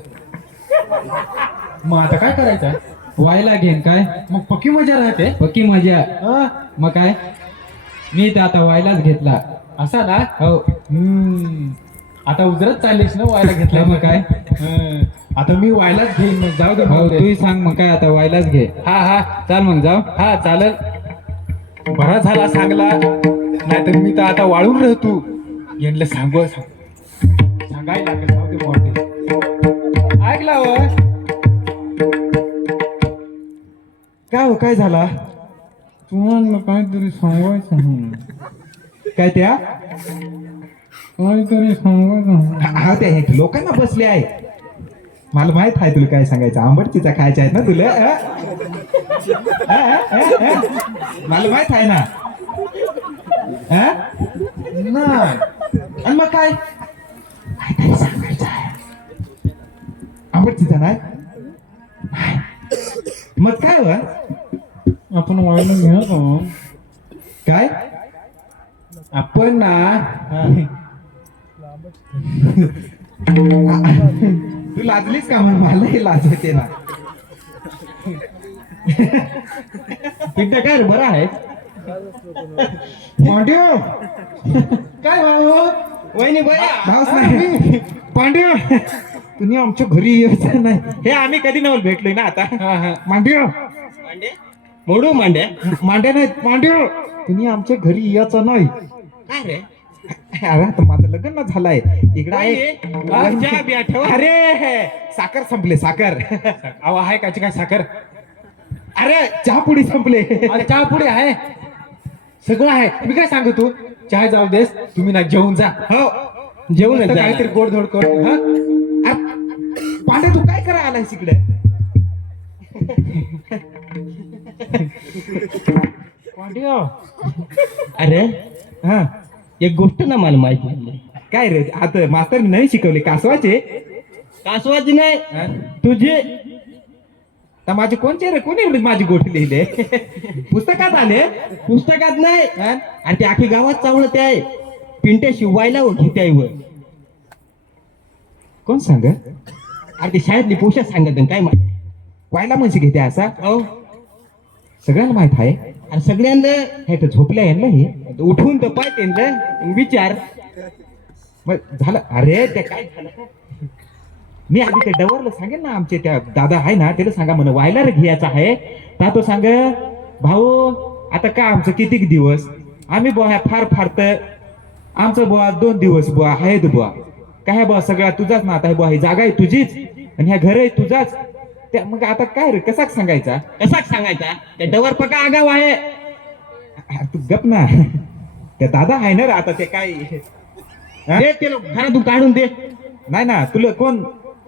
मग आता काय करायचं व्हायला घेन काय मग पक्की मजा राहते. पक्की मजा मग काय मी तर आता व्हायलाच घेतला असा ना. हो आता उजरत चाललीस ना व्हायला घेतला. मग काय आता मी व्हायलाच घेईन मग जाऊ दे. हो तू सांग मग काय आता व्हायलाच घे. हा चाल मग जाऊ. हा चालेल. बरा झाला सांगला नाही तर मी तर आता वाळून राहतो यांना सांगायला लागेल. जाऊ दे मोठे ऐकला हो काय हो काय झाला. तुम्हाला काहीतरी सांगायचं काय त्या काहीतरी सांगायचं. हा ते लोकांना बसले आहे मला माहित आहे तुला काय सांगायचं. आंबटचीचा खायच्या आहेत ना तुला. मला माहित आहे ना. आणि मग काय काहीतरी सांगायचं आहे आंबटचीचा नाही. मग काय व आपण वाढलं घ्या काय आपण ना तू लाजलीस का मग मलाही लाज येते ना. तिकडे काय बरं आहे पांड्या काय भाऊ वहिनी बया भाऊच नाही पांड्या तुम्ही आमच्या घरी यायचं नाही. हे आम्ही कधी नवल भेटलोय ना आता. मांड्या मोडू मांड्या मांड्या नाहीत पांड्या तुम्ही आमच्या घरी यायचं नाही. काय रे अरे आता माझं लग्न झालंय इकडे वहिनी, आहे. अरे साखर संपले साखर. अहो आहे काची काय साखर. अरे चहा पुडी संपले. चहा पुडी आहे सगळं आहे. मी काय सांगतो चहा जाऊ देस तुम्ही ना जेवून जा. हो जेवून काहीतरी गोडधोड कर. पांडे तू काय करा आलायस इकडे. अरे हा एक गोष्ट ना मला माहिती नाही. काय रे आता मास्तर नाही शिकवले कासवाचे. कासवाची नाही तुझी. तर माझे कोणचे रे कोणी माझी गोष्ट लिहिले पुस्तकात आले. पुस्तकात नाही आणि ते आखी गावात चावलं ते आहे. पिंट्या शिवायला घेते वर. कोण सांग अरे ते शाळेतली पोषक सांगत काय माहिती. वायला म्हशी घेते असा हो सगळ्यांना माहित आहे आणि सगळ्यांना हे तर झोपल्या आहे ना हे उठून तर पाय त्यांना विचार मग झालं अरे ते काय झालं मी आधी त्या डवरला सांगेन ना आमचे त्या दादा आहे ना त्याला सांगा म्हणे वायला रे घ्यायचा आहे ता तो सांग भाऊ आता का आमचं कितीक दिवस आम्ही बुवा फार फार तर आमचं बुवा 2 दिवस बुवा आहेत बुवा काय बुवा सगळा तुझाच ना आता हे बुवा ही जागा आहे तुझीच आणि ह्या घर आहे तुझाच त्या मग आता काय रे कसा सांगायचा कसाच सांगायचा त्या डवर पका आगाव आहे अरे तू गप ना त्या दादा आहे ना रे आता ते काय हा? दे ते लोक घरातून काढून दे नाही ना तुला कोण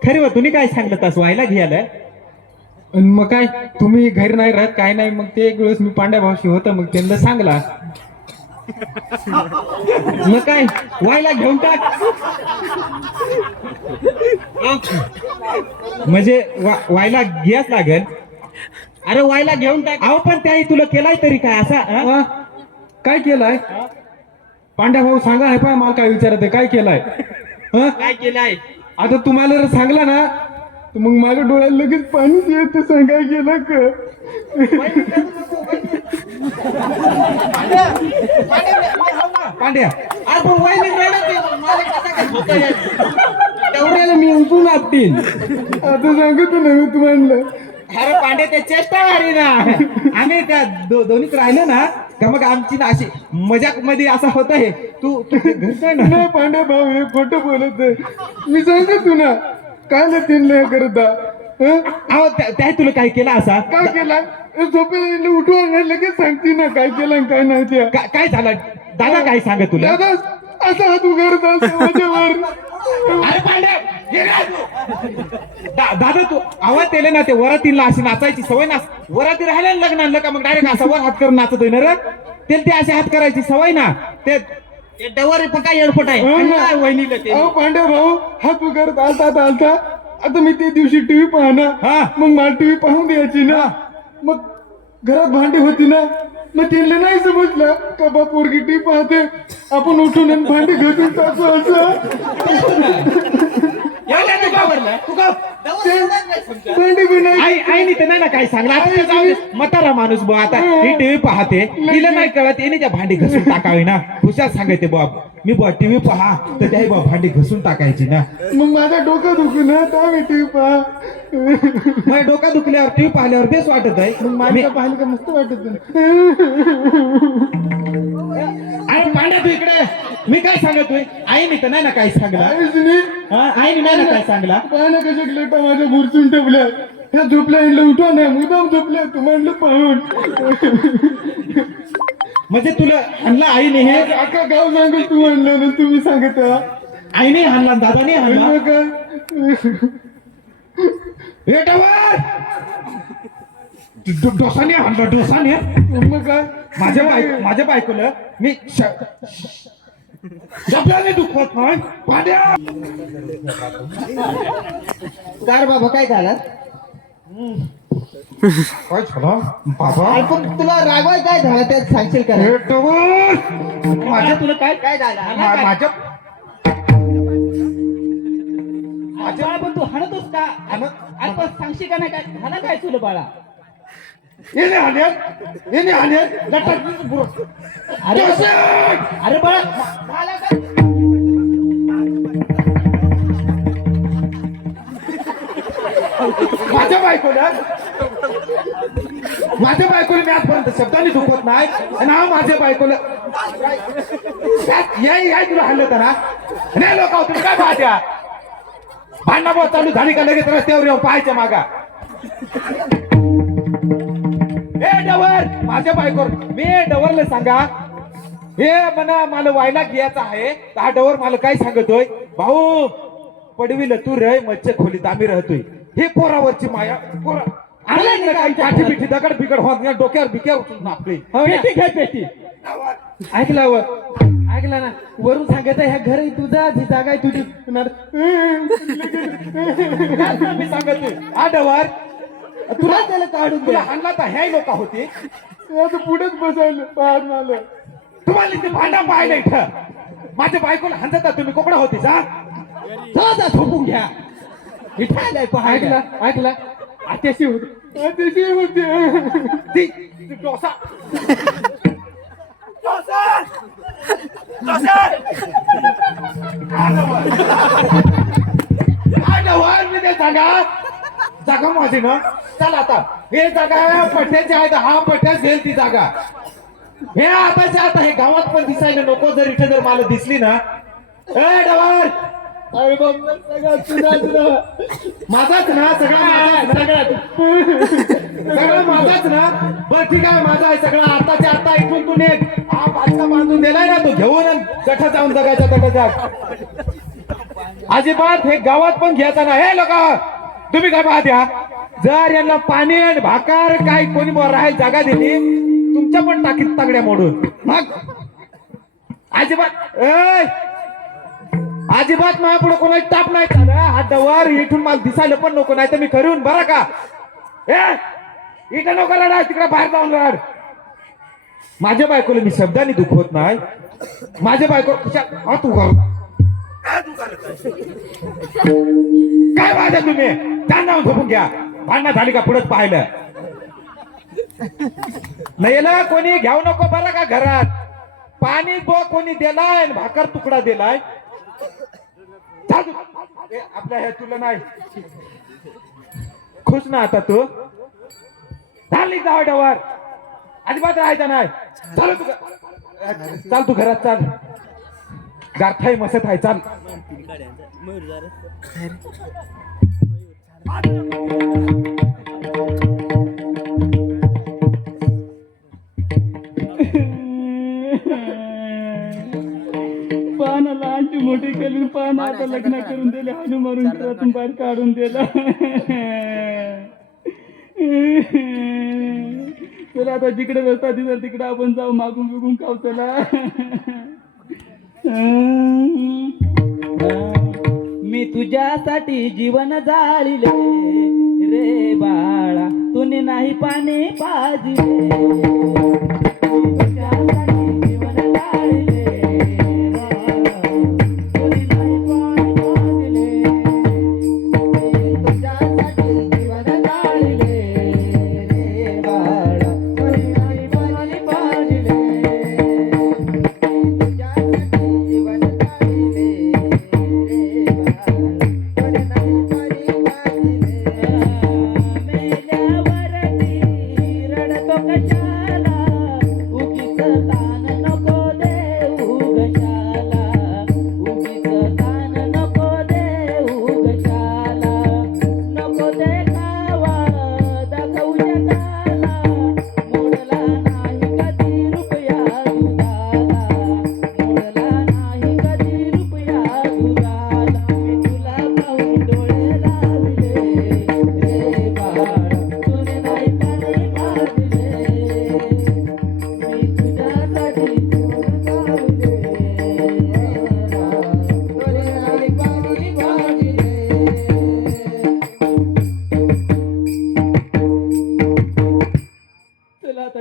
खरी वा तुम्ही काय सांगलं तस व्हायला घ्यायला आणि मग काय तुम्ही घरी नाही राहत काय नाही मग ते एक वेळेस मी पांड्या भावशी होतं मग त्यांना सांगला मग काय व्हायला घेऊन टाक म्हणजे व्हायला घ्याच लागेल अरे व्हायला घेऊन टाक अहो पण त्याही तुला केलाय तरी काय असा हा? काय केलाय पांड्या भाऊ सांगा हे पाय मला काय विचारत काय केलाय हा? काय केलंय आता तुम्हाला जर सांगला ना तर मग माझ्या डोळ्याला लगेच पाणी येत सांगाय गेलं का पांड्या अरे पण व्हायला रडत आहे. मला कसं काय होतं हे? तेवढ्याला मी उठून आपटीन आता सांगतो ना मी तुम्हाला अरे पांड्या त्या चेष्टा मारी ना आम्ही त्या दोन्हीत राहिले ना का मग आमची ना अशी मजाक मध्ये असं होत आहे तू घरचा आहे ना नाही पांड्या भाऊ हे खोटं बोलत आहे मी सांगतो ना काय ना तीन करता हं? अहो त्या तुला काय केला असा काय केला झोपेला उठून लगेच सांगते ना काय केलं आणि काय नाही ते काय झालं दादा काय सांग तुला दादा असा हात उघडत असतो माझ्यावर अरे पांड्या ये रे तू. दादा तू आवाज दिले ना ते वरातीला अशी नाचायची सवय ना वराती राहिला ना लग्न आणलं का मग डायरेक्ट असा वर हात करून नाचतोय ना रे ते असे हात करायची सवय ना ते ते डवर पका येडपट आहे हो आणि ना. काय वहिनीला ते अहो पांड्या भाऊ हात उघडत आलता आता मी ते दिवशी टीव्ही पाहणार हा. मग मला टीव्ही पाहून द्यायची ना मग घरात भांडी होती ना मग त्यांना नाही समजलं का बा पोरगी टीव्ही पाहते आपण उठून आणि भांडी घासून टाकू असं एवढ्या तू का भरला तू का भांडी बी नाही आईने तर नाही ना काय सांगला आता ते जाऊ दे. म्हातारा माणूस बुवा आता ही टीव्ही पाहते तिला नाही कळत येणे त्या भांडी घसून टाकावी ना हुशार सांगायचे बुवा मी बुवा टीव्ही पहा तर त्या बुवा भांडी घसून टाकायची ना मग माझा डोकं दुखून तर मी टीव्ही पहा मग डोका दुखल्यावर टीव्ही पाहिल्यावर बेस वाटत आहे मग माझ्या पाहिलं का मस्त वाटत अरे पांड्या तू इकडे मी काय सांगतोय आईने तर नाही ना काय सांगला आईने नाही ना काय सांगला पाहणं कशा लेटा माझ्या बुरचून ठेवल्या त्या झोपल्या इथलं उठवा ना मुदाम झोपल्या तू म्हणलं पाहून म्हणजे तुला आणला आईने हे अख्खा गाव सांगत तू म्हणलं ना तुम्ही सांगत आईने आणला दादाने आणला काय हे डवर! डोसाने आणला डोसाने मग काय माझ्या बायकोला मी डबल्याने दुखवत नाही पांड्या कार बाबा काय झालं काय झालं बाबा अरे पण तुला रागवाय काय झालं ते सांगशील का हे डवर! माझ्या तुला काय काय झालं माझ्या बाळा पण तू हणतोस का अरे पण सांगशील का नाही काय झालं काय तुला बाळा येणे आले लटक अरे अरे बाळा झालं काय माझ्या बायकोला मी आजपर्यंत शब्दाने दुखवत नाही आणि हा माझ्या बायकोला याय तुला हल्लं तर नाही लोक तुम्ही काय पाहत्या भांडणा चालू झाली का लगेच रस्त्यावर येऊ पाहायच्या मागा हे डवर माझ्या बायकोर मी डवरला सांगा हे मला व्हायला घ्यायचं आहे तर हा डवर मला काय सांगतोय भाऊ पडविलं तू रे मच्छे खोलीत आम्ही राहतोय हे पोरावरची माया पोरा आले काही काठी पिठी दगड बिगड होत नाही डोक्यावर बिक्यावर उचलून आपली पेटी घे पेटी ऐकला ना वरून सांगायचं ह्या घर आहे तुझा जी जागा आहे तुझी मी सांगतोय हा डवर तुला त्याला काढून तुला हाणला तर ह्या लोक होती आता पुढेच बसायला पाहत मला तुम्हाला ते भांडा पाहिलं इथं माझ्या बायकोला हाणता तुम्ही कोकडा होती जा झोपून घ्या इथं आलाय ऐकला ऐकला आत्याशी होते आत्याशी होते ती डोसा मी ते जागा माझी ना चल आता हे जागा पठ्याची आहे हा पठ्याच घेईल ती जागा हे आताच्या आता हे गावात पण दिसायला नको जर इथे जर मला दिसली ना ए डवार अरे बाबा माझाच ना सगळा माझाच ना बरं ठीक आहे माझा आहे सगळा आताच्या आता इथून तू नेट हा बादशा बांधून दिलाय ना तू घेऊन गठा जाऊन जगायचा तटाचा अजिबात हे गावात पण घ्यायचा ना हे लोक तुम्ही काय पाहत्या जर यांना पाणी आणि भाकर काय कोणी राहायला जागा दिली तुमच्या पण टाकीत तागड्या मोडून मग अजिबात अजिबात माझ्या पुढे कोणाची टाप नाही झालं हा डवार इथून मला दिसायला पण नको नाही तर मी खरून बरं का इथं नको रडा तिकडे बाहेर जाऊन रड माझ्या बायकोला मी शब्दाने दुखवत नाही माझ्या बायको तू काय वाजा तुम्ही त्यांना झोपून घ्या भांडणं झाली का पुढेच पाहिलं नाही ना कोणी घ्याव नको बरं का घरात पाणी बो कोणी दिलाय भाकर तुकडा दिलाय आपल्या हे तुला नाही खुश ना आता तू झाली जावड्यावर अजिबात राहायचं नाही चाल तू घरात चाल गारठाई मसत आहे चाल पानाला आणखी मोठी केली पान आता लग्न करून दिले हानू मारून घरातून बाहेर काढून दिला चला आता जिकडे रस्ता दिसेल तिकडे आपण जाऊ मागून बिगून खाऊ चला मी तुझ्यासाठी जीवन जाळीले रे बाळा तुने नाही पाणी पाजिले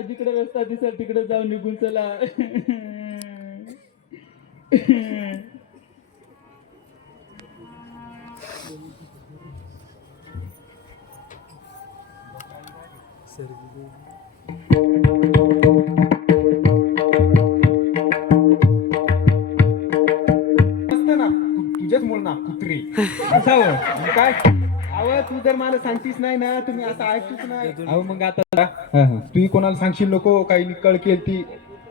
जिकडे रस्ता दिसेल तिकडे जाऊन निघून चला ना तुझ्याच मुळे ना कुत्री असावं काय अहो तू जर मला सांगतीस नाही ना तुम्ही असं ऐकतोच नाही अहो मग आता तू कोणाला सांगशील नको काही निकळ केलती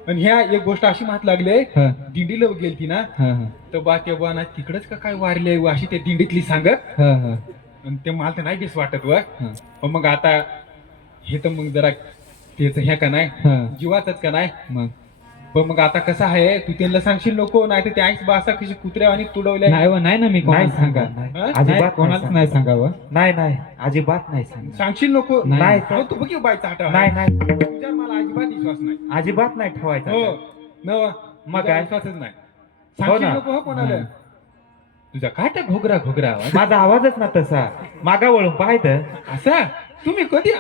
आणि ह्या एक गोष्ट अशी मात लागले दिंडीला गेलती ना तर बा तेव्हा ना तिकडच का काय वारले अशी त्या दिंडीतली सांगत आणि ते मला तर नाही बेस वाटत व पण मग आता हे तर मग जरा तेच ह्या का नाही जीवाच का नाही मग पण मग आता कसं आहे तू त्यांना सांगशील नको नाही तर ते आईस बासा कशी कुत्र्या आणि तुडवल्या नाही ना मी कोणाला सांगा अजिबात कोणालाच नाही सांगावं नाही अजिबात नाही सांगशील नको नाही तू बघ बायचा हटा नाही तुझ्यावर मला अजिबात विश्वास नाही अजिबात नाही ठेवायचा हो न मग विश्वासच नाही सांगशील नको हो कोणाला तुझा काय घोगरा घोगरा माझा आवाजच ना तसा मागा वळून पाहायचं असा तुम्ही कधी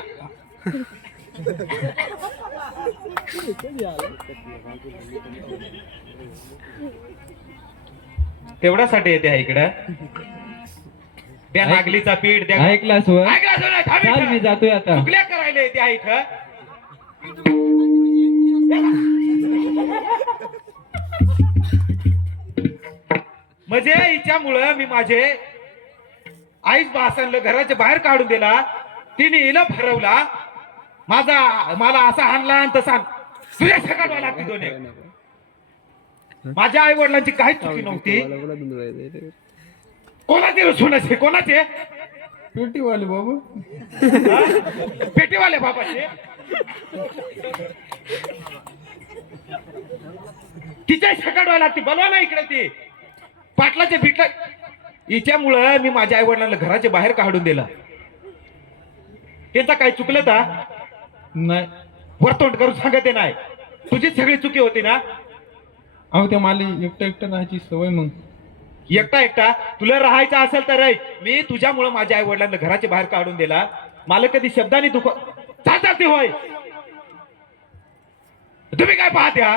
तेवढ्यासाठी येते इकडं त्या नागलीचा पीठ त्या ऐकलास व ऐकला असं नाही, थांब चाल इथं. मी जातोय आता. चुकल्या करायला त्या इथं म्हणजे हिच्यामुळं मी माझे आईच भासनलं घराच्या बाहेर काढून दिला, तिने हिला फरवला, मला असा हाणला आणि तसा तुझ्या सकाळ लागते दोन्ही. माझ्या आई वडिलांची काहीच चुकी नव्हती. कोणाचे रुसूनच कोणाचे पेटीवाले बाबू. पेटीवाले बाबाचे. तिच्या सकाळ लागते, बोलवा ना इकडे ती पाटलाचे बिटला. हिच्यामुळं मी माझ्या आई वडिलांना घराच्या बाहेर काढून दिला. त्यांचा काय चुकलं का नाही वरतोंड करून सांगते नाही, तुझी सगळी चुकी होती ना. अहो त्या मला एकटं एकटं राहायची सवय. मग एकटा एकटा तुला राहायचं असेल तर राही. मी तुझ्यामुळे माझ्या आई वडिलांना घराच्या बाहेर काढून दिला. मला कधी शब्दाने दुख चालते होय. तुम्ही काय पाहते हा,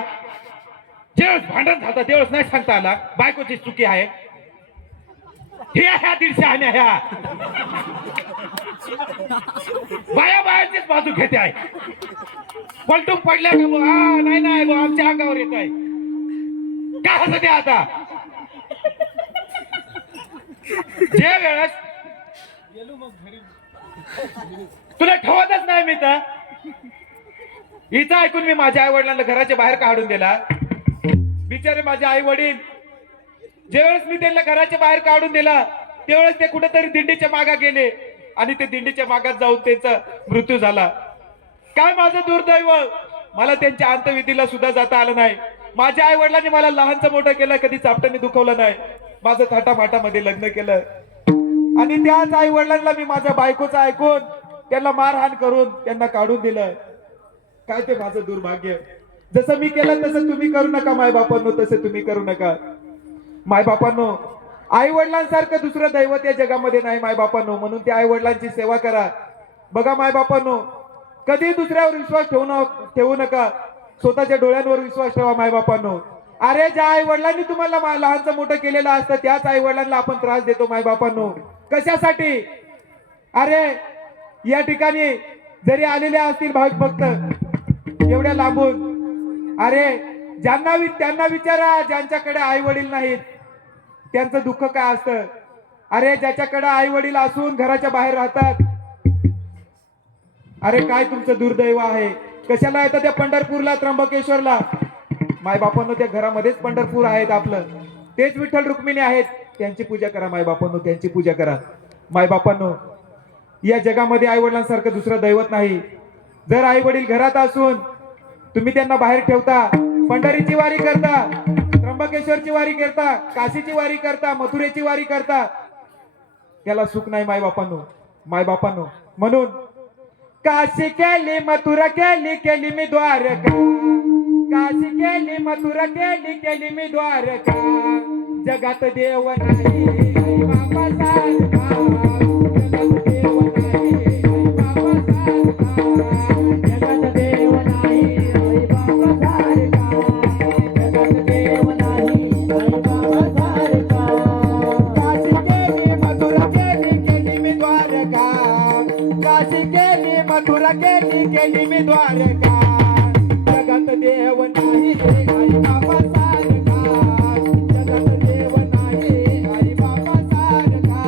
जेवढ भांडण झालं तेवढंच नाही सांगता आला बायकोची चुकी आहे. ह्या 150 आणि ह्या बायाचीच बाजू घेते आहे. पलटून पडल्या का मग नाही नाही भाऊ आमच्या अंगावर येत आहे. काय हसत आहे आता. जे वेळेस तुला ठेवतच नाही मी तर हिचं ऐकून मी माझ्या आई वडिलांना घराच्या बाहेर काढून दिला. बिचारे माझे आई वडील ज्यावेळेस मी त्यांना घराच्या बाहेर काढून दिला त्यावेळेस ते कुठेतरी दिंडीच्या मागा गेले आणि ते दिंडीच्या मागात जाऊन त्यांचा मृत्यू झाला. काय माझं दुर्दैव, मला त्यांच्या अंत्यविधीला सुद्धा जाता आलं नाही. माझ्या आई वडिलांनी मला लहानचं मोठं केलं, कधी चापटाने दुखवलं नाही. माझं थाटामाटामध्ये लग्न केलं आणि त्याच आई वडिलांना मी माझ्या बायकोचं ऐकून त्यांना मारहाण करून त्यांना काढून दिलं. काय ते माझं दुर्भाग्य. जसं मी केलं तसं तुम्ही करू नका मायबापांनो, तसं तुम्ही करू नका मायबापांनो. आई वडिलांसारखं दुसरं दैवत या जगामध्ये नाही मायबापांनो, म्हणून त्या आई वडिलांची सेवा करा. बघा मायबापांनो, कधी दुसऱ्यावर विश्वास ठेवू नका, स्वतःच्या डोळ्यांवर विश्वास ठेवा मायबापांनो. अरे ज्या आई वडिलांनी तुम्हाला लहानचं मोठं केलेलं असतं त्याच आई वडिलांना आपण त्रास देतो मायबापांनो. कशासाठी. अरे या ठिकाणी जरी आलेले असतील भाविक भक्त एवढ्या लांबून, अरे त्यांना विचारा ज्यांच्याकडे आई वडील नाहीत त्यांचं दुःख काय असतं. अरे ज्याच्याकडे आई वडील असून घराच्या बाहेर राहतात, अरे काय तुमचं दुर्दैव आहे. कशाला येतं त्या पंढरपूरला त्र्यंबकेश्वरला. मायबापांनो त्या घरामध्येच पंढरपूर आहेत आपलं, तेच विठ्ठल रुक्मिणी आहेत. त्यांची पूजा करा मायबापांनो, त्यांची पूजा करा मायबापांनो. या जगामध्ये आई वडिलांसारखं दुसरं दैवत नाही. जर आई वडील घरात असून तुम्ही त्यांना बाहेर ठेवता, पंढरीची वारी करता, त्र्यंबकेश्वरची वारी करता, काशीची वारी करता, मथुरेची वारी करता, त्याला सुख नाही मायबापांनो. मायबापांनो म्हणून काशी केली मथुरा केली मी द्वारका, काशी केली मथुरा केली मी द्वारका. जगात देव नाही आई बाबा सारखा, जगात देव नाही आई बाबा सारखा, जगात देव नाही आई बाबा सारखा, जगात देव नाही आई बाबा सारखा. काशी केली मथुरा केली मी द्वारका, काशी केली मथुरा केली मी द्वारका. जगात देव नाही आई बाबा सारखा, जगात देव नाही आई बाबा सारखा,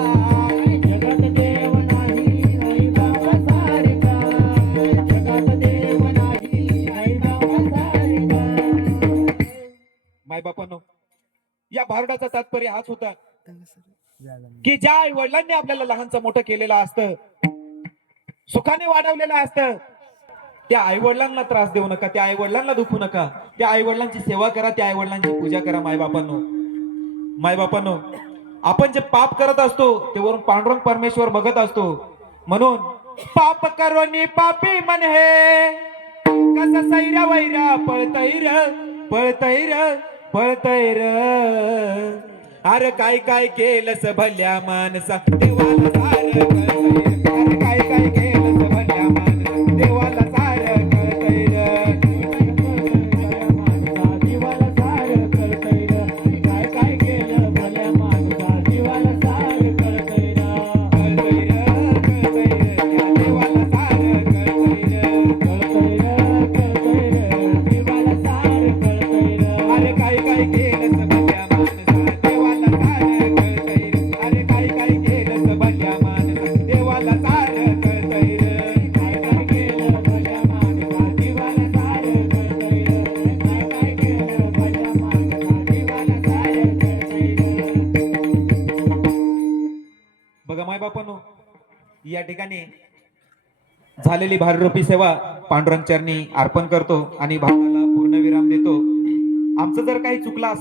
जगात देव नाही आई बाबा सारखा, जगात देव नाही आई बाबा सारखा. माय बापांनो, या भारुडाचा तात्पर्य हाच होता की ज्या आई वडिलांनी आपल्याला लहानचं मोठं केलेलं असतं, सुखाने वाढवलेलं असतं, त्या आई वडिलांना त्रास देऊ नका, त्या आई वडिलांना दुखू नका. त्या आई वडिलांची सेवा करा, त्या आई वडिलांची पूजा करा मायबापांनो. मायबापांनो, आपण जे पाप करत असतो ते वरून पांडुरंग परमेश्वर बघत असतो. म्हणून पाप करोनी पापी मन हे, कस सैरा वैरा पळतैर पळतैर पळतैर. अरे काय काय केलंस भल्या माणसा देवाला सार कळतैर, अरे काय काय केलंस भल्या माणसा देवाला सार कळतैर, देवाला सार कळतैर, काय काय केलं भल्या माणसा देवाला सार कळतैर. या ठिकाणी झालेली भाररूपी सेवा पांडुरंग चरणी अर्पण करतो आणि भावनाला पूर्णविराम देतो. आमचं जर काही चुकलं असेल